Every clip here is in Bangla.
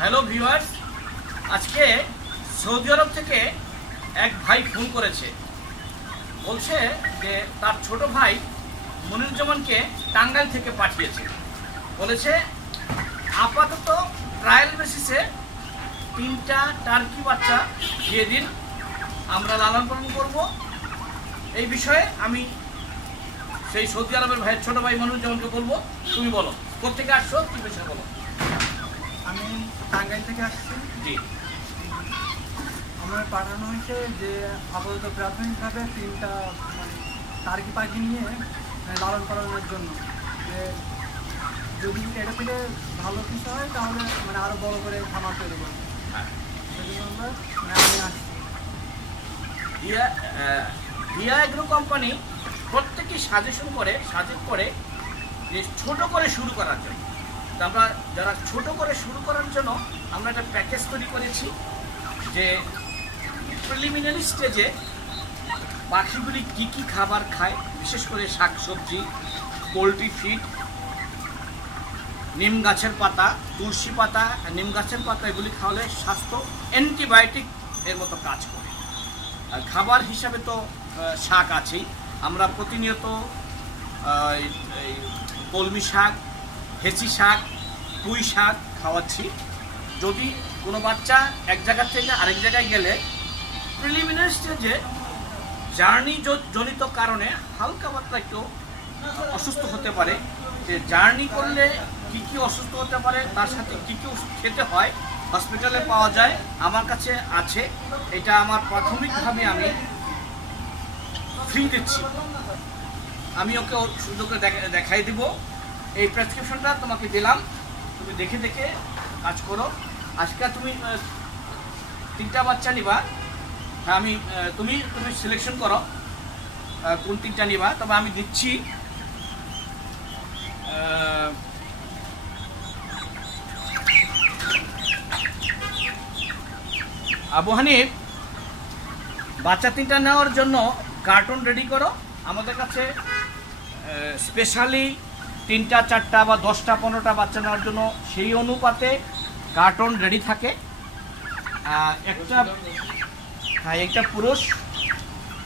হ্যালো ভিউয়ার্স আজকে সৌদি আরব থেকে এক ভাই ফোন করেছে। বলছে যে তার ছোট ভাই মনিরুজ্জামানকে টাঙ্গাইল থেকে পাঠিয়েছে। বলেছে, আপাতত ট্রায়াল বেসিসে তিনটা টার্কি বাচ্চা দিয়ে দিন, আমরা লালন পালন করব। এই বিষয়ে আমি সেই সৌদি আরবের ভাইয়ের ছোট ভাই মনিরুজ্জামানকে বলব। তুমি বলো কোথেকে আসছো? কি বিষয়ে বলো? আমি টাঙ্গাইল থেকে আসছি। জি। আমার পাঠানো হয়েছে যে আপাতত প্রাথমিকভাবে তিনটা মানে টার্কি পাখি নিয়ে মানে লালন পালনের জন্য। যে যদি এটা থেকে ভালো কিছু হয় তাহলে মানে আরও বড় করে খামার তৈরি করব হ্যাঁ। সেজন্য আমরা মানে আমি আসছি। ডিয়া ডিয়া এগ্রো কোম্পানি প্রত্যেকেই সাজেশন করে সাজেস্ট করে যে ছোট করে শুরু করার জন্য। আমরা যারা ছোট করে শুরু করার জন্য আমরা একটা প্যাকেজ তৈরি করেছি যে প্রিলিমিনারি স্টেজে পাখিগুলি কী কী খাবার খায়, বিশেষ করে শাক সবজি পোলট্রি ফিড নিম গাছের পাতা, তুলসী পাতা নিম গাছের পাতা এগুলি খাওয়ালে স্বাস্থ্য অ্যান্টিবায়োটিক এর মতো কাজ করে। আর খাবার হিসাবে তো শাক আছেই। আমরা প্রতিনিয়ত কলমি শাক হেঁচি শাক, পুঁই শাক খাওয়াচ্ছি। যদি কোনো বাচ্চা এক জায়গা থেকে আরেক জায়গায় গেলে প্রিলিমিনারি স্টেজে জার্নি জনিত কারণে হালকা পাতলা একটু অসুস্থ হতে পারে। যে জার্নি করলে কি কি অসুস্থ হতে পারে, তার সাথে কি কি ওষুধ খেতে হয় হসপিটালে পাওয়া যায়, আমার কাছে আছে। এটা আমার প্রাথমিকভাবে আমি ফ্রি দিচ্ছি। আমি ওকে সুন্দর দেখাই দিব। এই প্রেসক্রিপশনটা তোমাকে দিলাম। তুমি দেখে দেখে কাজ করো। আজকে তুমি তিনটা বাচ্চা নিবা। হ্যাঁ আমি তুমি তুমি সিলেকশন করো কোন তিনটা নিবা। তবে আমি দিচ্ছি আবু হানিফ, বাচ্চা তিনটা নেওয়ার জন্য কার্টুন রেডি করো। আমাদের কাছে স্পেশালি তিনটা, চারটা বা দশটা, পনেরোটা বাচ্চা নেওয়ার জন্য সেই অনুপাতে কার্টুন রেডি থাকে। একটা হ্যাঁ একটা পুরুষ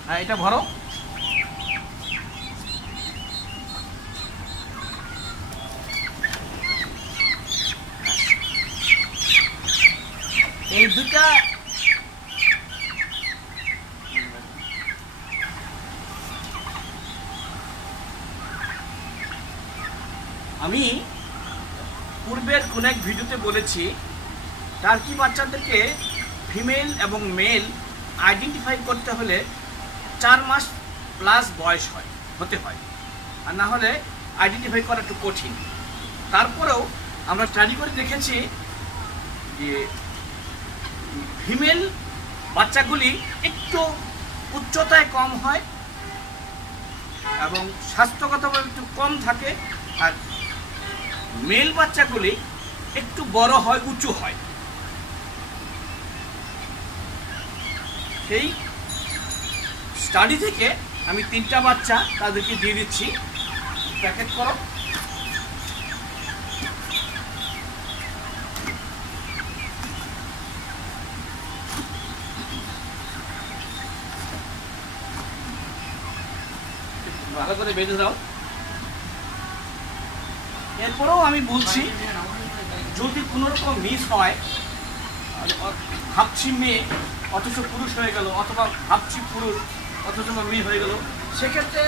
হ্যাঁ এটা ভরো এই দুটা আমি পূর্বের কোন এক ভিডিওতে বলেছি, টার্কি বাচ্চাদেরকে ফিমেল এবং মেল আইডেন্টিফাই করতে হলে চার মাস প্লাস বয়স হয়, হতে হয়। আর না হলে আইডেন্টিফাই করা একটু কঠিন। তারপরেও আমরা স্টাডি করে দেখেছি যে ফিমেল বাচ্চাগুলি একটু উচ্চতায় কম হয় এবং স্বাস্থ্যগতভাবে একটু কম থাকে আর মেল বাচ্চাগুলি একটু বড় হয়, উঁচু হয়। সেই স্টাডি থেকে আমি তিনটা বাচ্চা তাদেরকে দিয়ে দিচ্ছি। প্যাকেট করো। ভালো করে বেঁধে দাও। এরপরেও আমি বলছি, যদি কোনো রকম মিস হয় ভাবছি মেয়ে, অথচ পুরুষ হয়ে গেল, অথবা ভাবছি পুরুষ, অথচ মেয়ে হয়ে গেল, সেক্ষেত্রে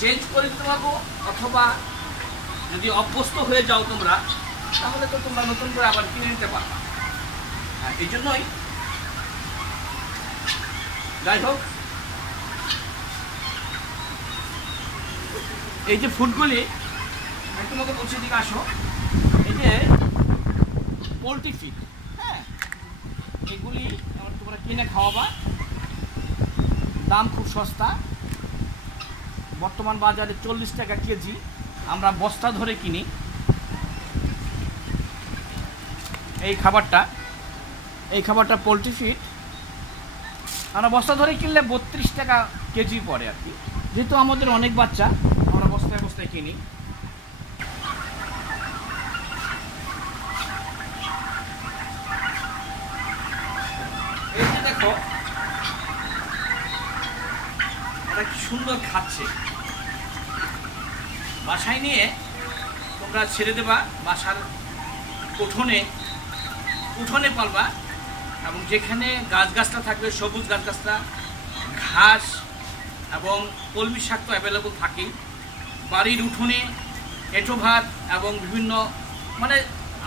চেঞ্জ করে দিতে পারব, অথবা যদি অভ্যস্ত হয়ে যাও তোমরা, তাহলে তো তোমরা নতুন করে আবার কিনে নিতে পারবা। হ্যাঁ এই জন্যই যাই হোক, এই যে ফুডগুলি আমি তোমাকে বলছি দিকে আসো। এই যে পোলট্রি ফিড হ্যাঁ? এগুলি তোমরা কিনে খাওয়াবা। দাম খুব সস্তা। বর্তমান বাজারে চল্লিশ টাকা কেজি। আমরা বস্তা ধরে কিনি। এই খাবারটা এই খাবারটা পোলট্রি ফিড আমরা বস্তা ধরে কিনলে বত্রিশ টাকা কেজি পড়ে আর কি। যেহেতু আমাদের অনেক বাচ্চা, আমরা বস্তায় বস্তায় কিনি। দেখো। এটা সুন্দর খাচ্ছে। বাসায় নিয়ে তোমরা ছেড়ে দেবা বাসার উঠোনে উঠোনে পালবা এবং যেখানে গাছগাছটা থাকবে, সবুজ গাছগাছটা, ঘাস এবং কলমি শাক তো অ্যাভেলেবল থাকেই। বাড়ির উঠোনে এঁটো ভাত এবং বিভিন্ন মানে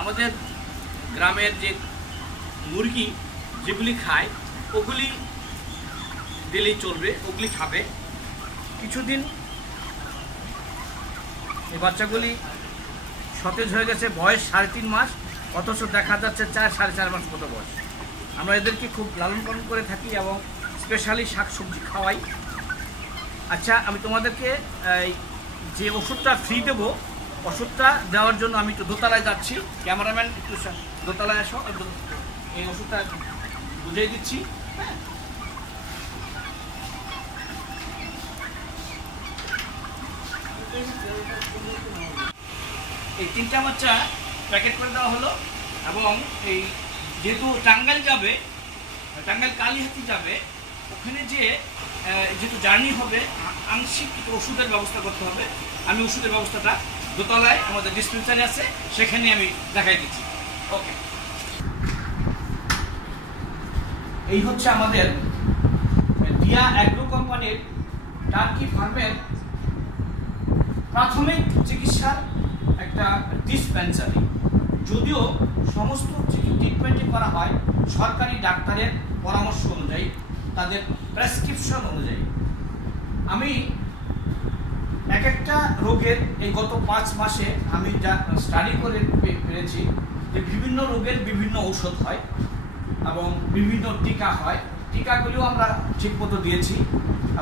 আমাদের গ্রামের যে মুরগি যেগুলি খায় ওগুলি দিলেই চলবে, ওগুলি খাবে। কিছুদিন এই বাচ্চাগুলি সতেজ হয়ে গেছে, বয়স সাড়ে তিন মাস, অথচ দেখা যাচ্ছে চার, সাড়ে চার মাস মতো বয়স। আমরা এদেরকে খুব লালন পালন করে থাকি এবং স্পেশালি শাকসবজি খাওয়াই। আচ্ছা আমি তোমাদেরকে যে ওষুধটা ফ্রি দেবো, ওষুধটা দেওয়ার জন্য আমি একটু দোতলায় যাচ্ছি। ক্যামেরাম্যান, একটু দোতলায় আসো এই ওষুধটা বুঝিয়ে দিচ্ছি। এই তিনটা বাচ্চা প্যাকেট করে দেওয়া হলো এবং এই যেহেতু টাঙ্গাইল যাবে, টাঙ্গাইল কালীহাতি যাবে, ওখানে যে যেহেতু জার্নি হবে, আংশিক কিছু ওষুধের ব্যবস্থা করতে হবে। আমি ওষুধের ব্যবস্থাটা দোতলায় আমাদের ডিসপেন্সারি আছে সেখানে আমি দেখাই দিচ্ছি। ওকে এই হচ্ছে আমাদের দিয়া অ্যাগ্রো কোম্পানির টার্কি ফার্মের প্রাথমিক চিকিৎসার একটা ডিসপেন্সারি যদিও সমস্ত ট্রিটমেন্টই করা হয় সরকারি ডাক্তারের পরামর্শ অনুযায়ী, তাদের প্রেসক্রিপশন অনুযায়ী। আমি এক একটা রোগের এই গত পাঁচ মাসে আমি যা স্টাডি করে পেরেছি যে বিভিন্ন রোগের বিভিন্ন ঔষধ হয়। এবং বিভিন্ন টিকা হয়। টিকাগুলিও আমরা ঠিকমতো দিয়েছি।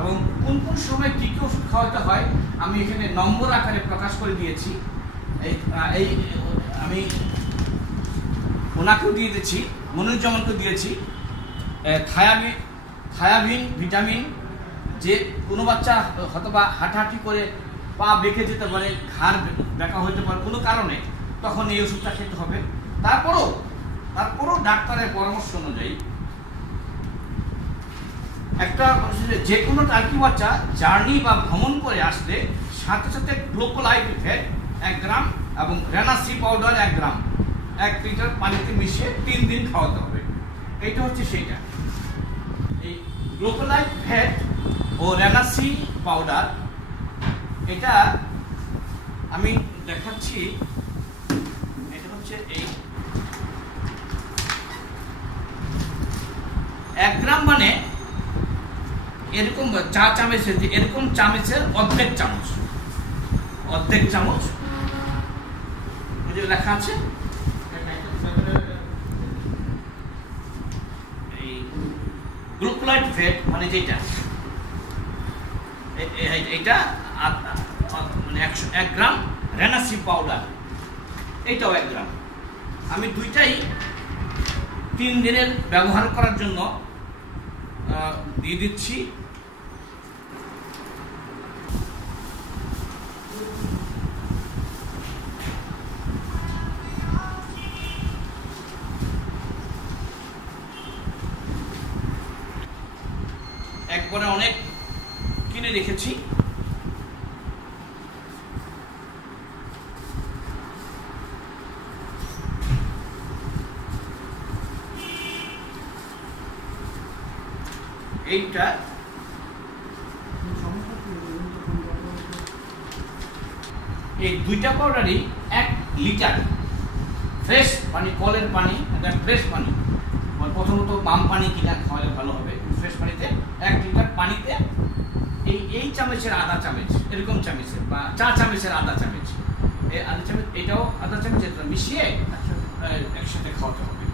এবং কোন কোন সময় কী কী ওষুধ খাওয়াতে হয় আমি এখানে নম্বর আকারে প্রকাশ করে দিয়েছি। এই আমি ওনাকেও দিয়ে দিচ্ছি মনুজ্জামানকেও দিয়েছি। আহ, থায়াবি থায়াবিন ভিটামিন যে কোনো বাচ্চা হয়তো বা হাঁটাহাঁটি করে পা বেঁকে যেতে পারে ঘাড় বেঁকা হতে পারে কোনো কারণে তখন এই ওষুধটা খেতে হবে। তারপরও তারপরও ডাক্তারের পরামর্শ অনুযায়ী একটা যে কোনো টার্কি বাচ্চা জার্নি বা ভ্রমণ করে আসলে সাথে সাথে গ্লোকোলাইট ফ্যাট এক গ্রাম এবং রেনাসি পাউডার এক গ্রাম, এক লিটার পানিতে মিশিয়ে তিন দিন খাওয়াতে হবে। এইটা হচ্ছে সেইটা। এই গ্লোকোলাইট ফ্যাট ও রেনাসি পাউডার, এটা আমি দেখাচ্ছি। এটা হচ্ছে এই এক গ্রাম মানে এরকম চা চামচের যে এরকম চামচের অর্ধেক চামচ। অর্ধেক চামচ। লেখা আছে? গ্লুকোলাইট ফেট মানে যেটা। এইটা মানে একশো, এক গ্রাম রেনাসি পাউডার। এইটাও এক গ্রাম। আমি দুইটাই তিন দিনের ব্যবহার করার জন্য দিয়ে দিচ্ছি। একবারে অনেক কিনে রেখেছি। এইটা এই দুইটা পাউডারই এক লিটার ফ্রেশ পানি, কলের পানি এটা ফ্রেশ পানি। প্রথমত বাম পানি কিনা খাওয়ালে ভালো হবে। ফ্রেশ পানিতে এক লিটার পানিতে এই এই চামচের আধা চামচ, এরকম চামচের বা চা চামচের আধা চামচ। এই আধা চামচ, এটাও আধা চামচ এটা মিশিয়ে একসাথে খাওয়াতে হবে।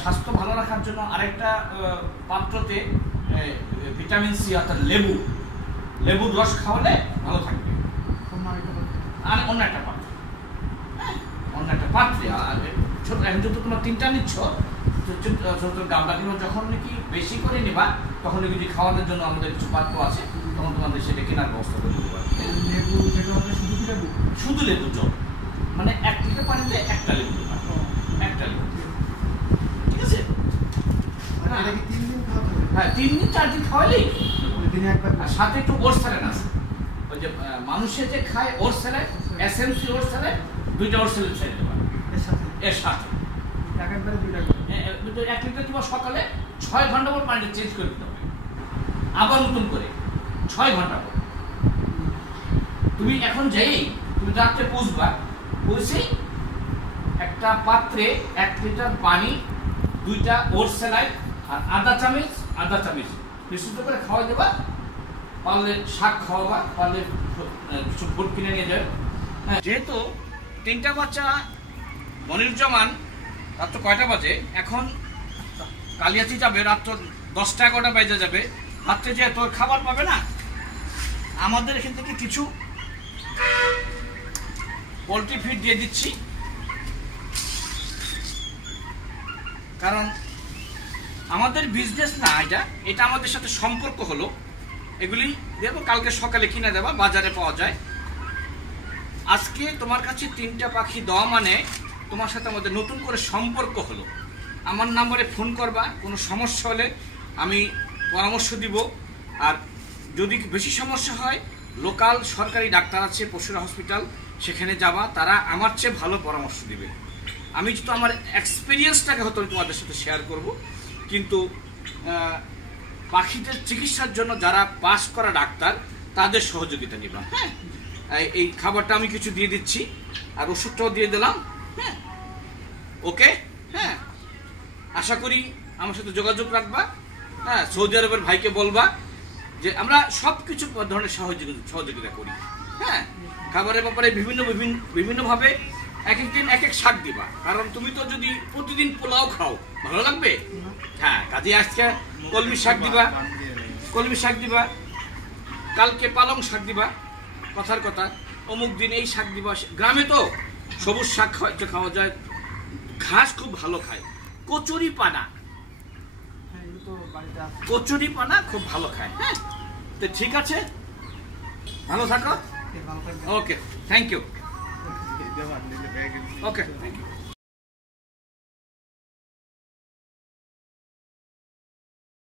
স্বাস্থ্য ভালো রাখার জন্য আরেকটা পাত্রতে ভিটামিন সি অর্থাৎ লেবু। লেবুর রস খাওয়ালে ভালো থাকবে। আর অন্য একটা পাত্র। হ্যাঁ, অন্য একটা পাত্রে। আর ছোট এখন যেহেতু তোমার তিনটা নিচ্ছ ছোট গামলাগুলো যখন নাকি বেশি করে নিবা তখন যদি খাওয়ানোর জন্য আমাদের কিছু পাত্র আছে তখন তোমাদের সেটা কেনার ব্যবস্থা করে দিতে পারবে লেবু শুধু লেবু? শুধু লেবু জল। মানে এক লিটার পানিতে একটা লেবু একটা লেবু। ঠিক আছে? মানে তিন দিন হ্যাঁ তিন দিন চার দিন খাওয়ালেই দিনে একবার সাথে একটু ওর স্যালেন আছে। ওই যে মানুষে যে খায় ওর এসএমসি ওর দুইটা ওর স্যালেন এর সাথে? এর সাথে। এক লিটার তোমার সকালে ছয় ঘণ্টা পর পানিটা চেঞ্জ করে দিতে হবে। আবার নতুন করে ছয় ঘণ্টা পর। তুমি এখন যাই তুমি রাত্রে পুষবা পুষেই একটা পাত্রে এক লিটার পানি দুইটা ওর স্যালাইড আর আদা চামচ আধা চামচ। বিশুদ্ধ করে খাওয়া দেবা। পারলে শাক খাওয়াবা পারলে কিছু ফুড কিনে নিয়ে যাবে হ্যাঁ, যেহেতু তিনটা বাচ্চা মনিরুজ্জামান রাত্র কয়টা বাজে? এখন কালিয়াতি যাবে রাত্র দশটা এগারোটা বেজে যাবে। রাত্রে যে তোর খাবার পাবে না আমাদের এখান থেকে কিছু পোলট্রি ফিড দিয়ে দিচ্ছি। কারণ আমাদের বিজনেস না এটা এটা আমাদের সাথে সম্পর্ক হলো। এগুলি দেখো কালকে সকালে কিনে দেবা, বাজারে পাওয়া যায়। আজকে তোমার কাছে তিনটা পাখি দেওয়া মানে তোমার সাথে আমাদের নতুন করে সম্পর্ক হলো। আমার নাম্বারে ফোন করবা, কোনো সমস্যা হলে আমি পরামর্শ দিব। আর যদি বেশি সমস্যা হয়, লোকাল সরকারি ডাক্তার আছে, পশুরা হসপিটাল, সেখানে যাবা, তারা আমার চেয়ে ভালো পরামর্শ দিবে। আমি তো আমার এক্সপিরিয়েন্সটাকে হয়তো তোমাদের সাথে শেয়ার করব। কিন্তু পাখিদের চিকিৎসার জন্য যারা পাস করা ডাক্তার তাদের সহযোগিতা নিবা। হ্যাঁ। এই- খাবারটা আমি কিছু দিয়ে দিচ্ছি আর ওষুধটাও দিয়ে দিলাম। হ্যাঁ। ওকে? হ্যাঁ। আশা করি আমার সাথে যোগাযোগ রাখবা। হ্যাঁ সৌদি আরবের ভাইকে বলবা যে আমরা সব কিছু ধরনের সহযোগিতা সহযোগিতা করি। হ্যাঁ। খাবারের ব্যাপারে বিভিন্ন বিভিন্ন বিভিন্নভাবে এক এক দিন এক এক শাক দিবা। কারণ তুমি তো যদি প্রতিদিন পোলাও খাও ভালো লাগবে? হ্যাঁ কাজে আজকে কলমি শাক দিবা। কলমি শাক দিবা। কালকে পালং শাক দিবা। কথার কথা। অমুক দিন এই শাক দিবা। গ্রামে তো সবুজ শাক খাওয়া- খাওয়া যায়। ঘাস খুব ভালো খায়। কচুরি পানা। হ্যাঁ কচুরি পানা খুব ভালো খায়। হ্যাঁ তো ঠিক আছে? ভালো থাকো। Okay thank you okay thank you